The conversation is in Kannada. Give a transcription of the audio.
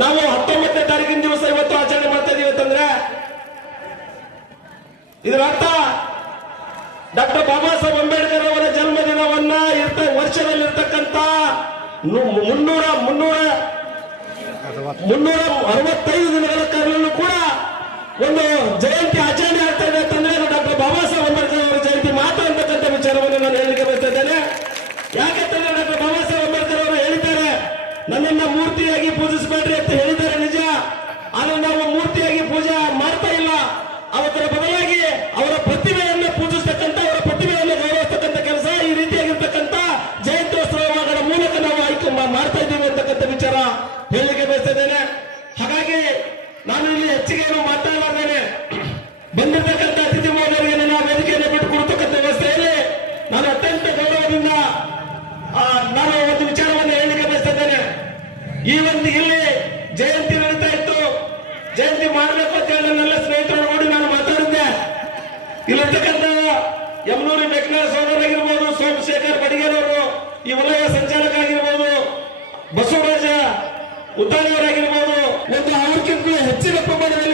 ನಾವು 19ನೇ ತಾರೀಕಿನ ದಿವಸ ಇವತ್ತು ಆಚರಣೆ ಮಾಡ್ತಾ ಇದೀವಿ ಅಂತಂದ್ರೆ ಇದರ ಅರ್ಥ ಡಾಕ್ಟರ್ ಬಾಬಾ ಸಾಹೇಬ್ ಅಂಬೇಡ್ಕರ್ ಅವರ ಜನ್ಮದಿನವನ್ನ ವರ್ಷದಲ್ಲಿರ್ತಕ್ಕಂಥ 365 ದಿನಗಳ ಕಾಲದಲ್ಲೂ ಕೂಡ ಒಂದು ಜಯಂತಿ ಆಚರಣೆ ಆಗ್ತಾ ಇದೆ ಅಂತಂದ್ರೆ ಡಾಕ್ಟರ್ ಬಾಬಾ ಸಾಹೇಬ್ ಅಂಬೇಡ್ಕರ್ ಅವರ ಜಯಂತಿ ಮಾತ್ರ ಅಂತಕ್ಕಂಥ ವಿಚಾರವನ್ನು ನಾನು ಹೇಳಲಿಕ್ಕೆ ಬಯಸ್ತಾ ಇದ್ದೇನೆ. ಯಾಕಂತಂದ್ರೆ ಡಾಕ್ಟರ್ ಬಾಬಾ ಸಾಹೇಬ್ ಅಂಬೇಡ್ಕರ್ ಅವರು ಹೇಳಿದ್ದಾರೆ, ನನ್ನನ್ನ ಮೂರ್ತಿಯಾಗಿ ಪೂಜಿಸಬೇಡ್ರಿ ಅಂತ ಹೇಳಿದ್ದಾರೆ ನಿಜ. ಆದ್ರೆ ನಾವು ಮೂರ್ತಿಯಾಗಿ ಪೂಜೆ ಮಾಡ್ತಾ ಇಲ್ಲ. ಅವರ ಬದಲಾಗಿ ಅವರ ಪ್ರತಿಭೆಯನ್ನು ಪೂಜಿಸ್ತಕ್ಕಂಥ, ಅವರ ಪ್ರತಿಭೆಯನ್ನು ಗೌರವಿಸ್ತಕ್ಕಂಥ ಕೆಲಸ ಈ ರೀತಿಯಾಗಿರ್ತಕ್ಕಂಥ ಜಯಂತ್ಯೋತ್ಸವಗಳ ಮೂಲಕ ನಾವು ಆಯ್ಕೆ ಮಾಡ್ತಾ ಇದ್ದೀವಿ ಅಂತಕ್ಕಂಥ ವಿಚಾರ ಹೇಳಲಿಕ್ಕೆ ಬಯಸ್ತಾ ಇದ್ದೇನೆ. ಹಾಗಾಗಿ ನಾನು ಇಲ್ಲಿ ಹೆಚ್ಚಿಗೆ ಮಾತನಾಡಲಾರ್ದೇನೆ ಬಂದಿರತಕ್ಕಂಥ ಅತಿಥಿ ಮಹೋದಯರಿಗೆ ನನ್ನ ವೇದಿಕೆಯನ್ನು ಬಿಟ್ಟುಕೊಡ್ತಕ್ಕಂಥ ವ್ಯವಸ್ಥೆಯಲ್ಲಿ ನಾನು ಅತ್ಯಂತ ಗೌರವದಿಂದ ನಾನು ಒಂದು ವಿಚಾರವನ್ನು ಹೇಳಲಿಕ್ಕೆ ಬಯಸ್ತಾ ಇದ್ದೇನೆ. ಈ ಒಂದು ಇಲ್ಲಿ ಜಯಂತಿ ನಡೀತಾ ಇತ್ತು, ಜಯಂತಿ ಮಾಡಬೇಕು ಅಂತ ಹೇಳಿ ನನ್ನೆಲ್ಲ ಸ್ನೇಹಿತರು ನೋಡಿ ನಾನು ಮಾತಾಡಿದ್ದೆ. ಇಲ್ಲಿರ್ತಕ್ಕಂಥ ಯಮನೂರಿ ಬೆಕ್ನಾಳ್ ಸೋದರರಾಗಿರ್ಬೋದು, ಸೋಮಶೇಖರ್ ಬಡಿಗೇರವರು, ಈ ವಲಯ ಸಂಚಾಲಕ ಆಗಿರ್ಬೋದು, ಬಸವರಾಜ ಉದ್ದಾನಿಯವರಾಗಿರ್ಬೋದು, ಒಂದು 6ಕ್ಕಿಂತ ಹೆಚ್ಚಿನ ಪ್ರಮಾಣದ